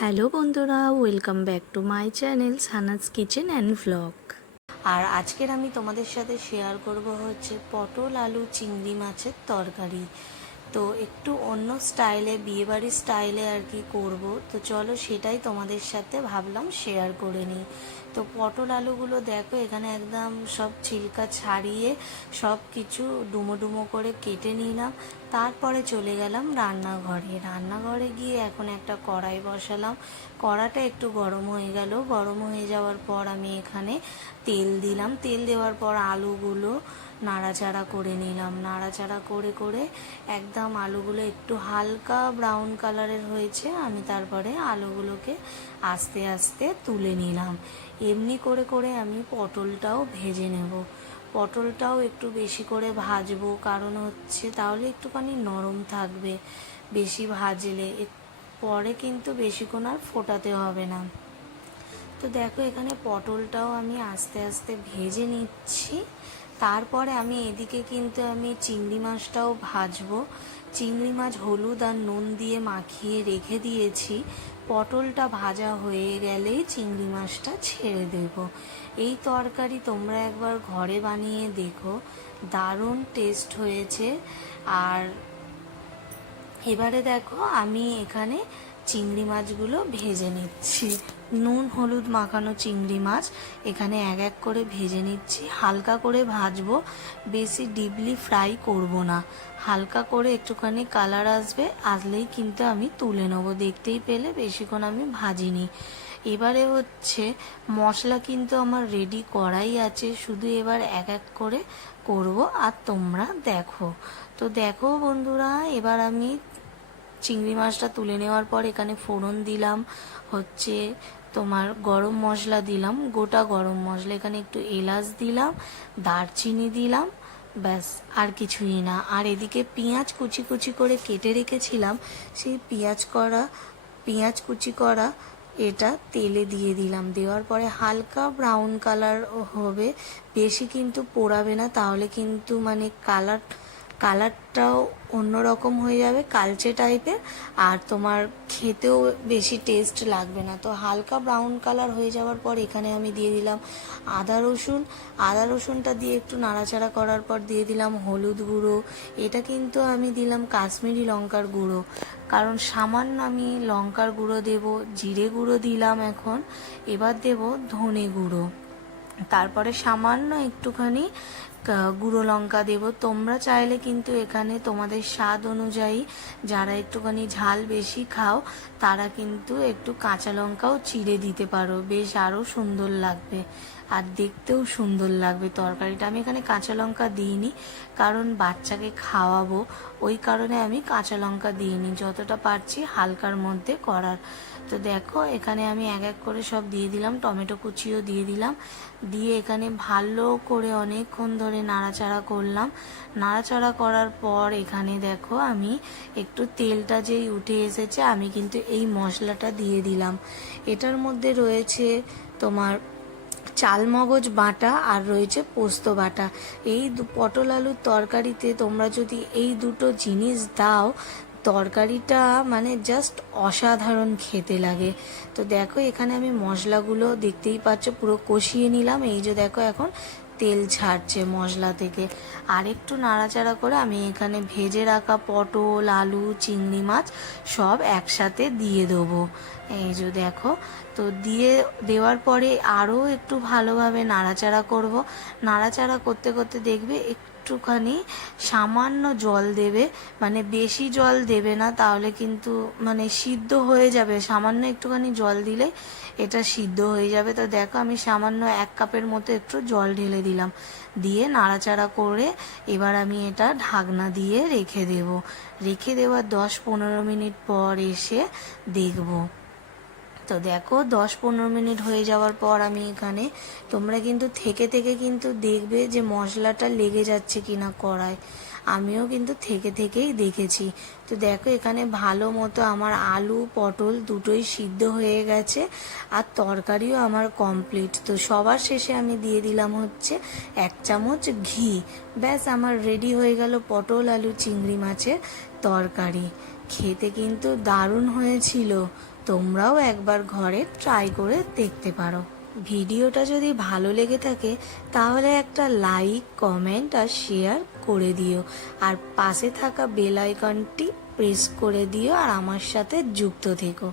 Hello বন্ধুরা welcome back to my channel Sanaz kitchen and vlog আর আজকের আমি তোমাদের সাথে শেয়ার করব হচ্ছে পটল আলু চিংড়ি মাছের তরকারি। তো একটু অন্য স্টাইলে বিয়েবাড়ির স্টাইলে আর কি করব। তো চলো সেটাই তোমাদের সাথে ভাবলাম শেয়ার করে নিই। তো পটল আলুগুলো দেখো, এখানে একদম সব ছিলকা ছাড়িয়ে সব কিছু ডুমো ডুমো করে কেটে নিলাম। তারপরে চলে গেলাম রান্নাঘরে। রান্নাঘরে গিয়ে এখন একটা কড়াই বসালাম। কড়াটা একটু গরম হয়ে গেল। গরম হয়ে যাওয়ার পর আমি এখানে তেল দিলাম। তেল দেওয়ার পর আলুগুলো নাড়াচাড়া করে নিলাম। নাড়াচাড়া করে করে একদম আলুগুলো একটু হালকা ব্রাউন কালারের হয়েছে। আমি তারপরে আলুগুলোকে আস্তে আস্তে তুলে নিলাম। এমনি করে করে আমি পটলটাও ভেজে নেব। পটলটাও একটু বেশি করে ভাজবো, কারণ হচ্ছে তাহলে একটুখানি নরম থাকবে বেশি ভাজলে। পরে কিন্তু বেশিক্ষণ আর ফোটাতে হবে না। তো দেখো এখানে পটলটাও আমি আস্তে আস্তে ভেজে নিচ্ছি। তারপরে আমি এদিকে কিন্তু আমি চিংড়ি মাছটাও ভাজবো। চিংড়ি মাছ হলুদ আর নুন দিয়ে মাখিয়ে রেখে দিয়েছি। পটলটা ভাজা হয়ে গেলেই চিংড়ি মাছটা ছেড়ে দেব। এই তরকারি তোমরা একবার ঘরে বানিয়ে দেখো। দারুণ টেস্ট হয়েছে। আর এবারে দেখো আমি এখানে চিংড়ি মাছগুলো ভেজে নিচ্ছি। নুন, হলুদ মাখানো চিংড়ি মাছ এখানে এক এক করে ভেজে নিচ্ছি। হালকা করে ভাজবো, বেশি ডিপলি ফ্রাই করব না। হালকা করে একটুখানি কালার আসবে, আসলেই কিন্তু আমি তুলে নেব। দেখতেই পেলে বেশিক্ষণ আমি ভাজিনি। এবারে হচ্ছে মশলা কিন্তু আমার রেডি করাই আছে। শুধু এবার এক এক করে করব। আর তোমরা দেখো। তো দেখো বন্ধুরা, এবার আমি চিংড়ি মাছটা তুলে নেওয়ার পর এখানে ফোড়ন দিলাম, হচ্ছে তোমার গরম মশলা দিলাম, গোটা গরম মশলা। এখানে একটু এলাচ দিলাম, দারচিনি দিলাম, ব্যাস, আর কিছুই না। আর এদিকে পেঁয়াজ কুচি কুচি করে কেটে রেখেছিলাম, সেই পেঁয়াজ করা, পেঁয়াজ কুচি করা, এটা তেলে দিয়ে দিলাম। দেওয়ার পরে হালকা ব্রাউন কালার হবে, বেশি কিন্তু পোড়াবে না, তাহলে কিন্তু মানে কালার কালারটাও অন্যরকম হয়ে যাবে, কালচে টাইপের, আর তোমার খেতেও বেশি টেস্ট লাগবে না। তো হালকা ব্রাউন কালার হয়ে যাওয়ার পর এখানে আমি দিয়ে দিলাম আদা রসুন। আদা রসুনটা দিয়ে একটু নাড়াচাড়া করার পর দিয়ে দিলাম হলুদ গুঁড়ো। এটা কিন্তু আমি দিলাম কাশ্মীরি লঙ্কার গুঁড়ো। কারণ সামান্য আমি লঙ্কার গুঁড়ো দেব, জিরে গুঁড়ো দিলাম এখন, এবার দেব ধনে গুঁড়ো। তারপরে সামান্য একটুখানি গুঁড়ো লঙ্কা দেব। তোমরা চাইলে কিন্তু এখানে তোমাদের স্বাদ অনুযায়ী যারা একটুখানি ঝাল বেশি খাও, তারা কিন্তু একটু কাঁচা লঙ্কাও চিড়ে দিতে পারো। বেশ আরও সুন্দর লাগবে। আর দেখতেও সুন্দর লাগবে তরকারিটা। আমি এখানে কাঁচা লঙ্কা দিইনি, কারণ বাচ্চাকে খাওয়াবো। ওই কারণে আমি কাঁচা লঙ্কা দিইনি। যতটা পারছি হালকার মধ্যে করার। তো দেখো, এখানে আমি এক এক করে সব দিয়ে দিলাম, টমেটো কুচিও দিয়ে দিলাম। দিয়ে এখানে ভালো করে অনেকক্ষণ ধরে নাড়াচাড়া করলাম। নাড়াচাড়া করার পর এখানে দেখো, আমি একটু তেলটা যেই উঠে এসেছে, আমি কিন্তু এই মশলাটা দিয়ে দিলাম। এটার মধ্যে রয়েছে তোমার চালমগজ বাটা আর রয়েছে পোস্ত বাটা। এই পটল আলুর তরকারিতে তোমরা যদি এই দুটো জিনিস দাও, তরকারিটা মানে জাস্ট অসাধারণ খেতে লাগে। তো দেখো এখানে আমি মশলাগুলো দেখতেই পাচ্ছ, পুরো কষিয়ে নিলাম। এই যে দেখো এখন তেল ছাড়ছে মশলা থেকে। আর একটু নাড়াচাড়া করে আমি এখানে ভেজে রাখা পটল, আলু, চিংড়ি মাছ সব একসাথে দিয়ে দেবো। এই যে দেখো, তো দিয়ে দেওয়ার পরে আরও একটু ভালোভাবে নাড়াচাড়া করব। নাড়াচাড়া করতে করতে দেখবে একটুখানি সামান্য জল দেবে। মানে বেশি জল দেবে না, তাহলে কিন্তু মানে সিদ্ধ হয়ে যাবে। সামান্য একটুখানি জল দিলে এটা সিদ্ধ হয়ে যাবে। তো দেখো আমি সামান্য এক কাপের মতো একটু জল ঢেলে দিলাম। দিয়ে নাড়াচাড়া করে এবার আমি এটা ঢাকনা দিয়ে রেখে দেব। রেখে দেওয়ার দশ পনেরো মিনিট পর এসে দেখব। তো দেখো, দশ পনেরো মিনিট হয়ে যাওয়ার পর আমি এখানে, তোমরা কিন্তু থেকে থেকে কিন্তু দেখবে যে মশলাটা লেগে যাচ্ছে কিনা কড়ায় আমিও কিন্তু থেকে থেকেই দেখেছি। তো দেখো, এখানে ভালো মতো আমার আলু, পটল দুটোই সিদ্ধ হয়ে গেছে আর তরকারিও আমার কমপ্লিট তো সবার শেষে আমি দিয়ে দিলাম হচ্ছে এক চামচ ঘি। ব্যাস, আমার রেডি হয়ে গেল পটল, আলু, চিংড়ি মাছের তরকারি। খেতে কিন্তু দারুণ হয়েছিল। তোমরাও একবার ঘরে ট্রাই করে দেখতে পারো। ভিডিওটা যদি ভালো লেগে থাকে, তাহলে একটা লাইক কমেন্ট আর শেয়ার করে দিও। আর পাশে থাকা বেল আইকনটি প্রেস করে দিও আর আমার সাথে যুক্ত থেকো।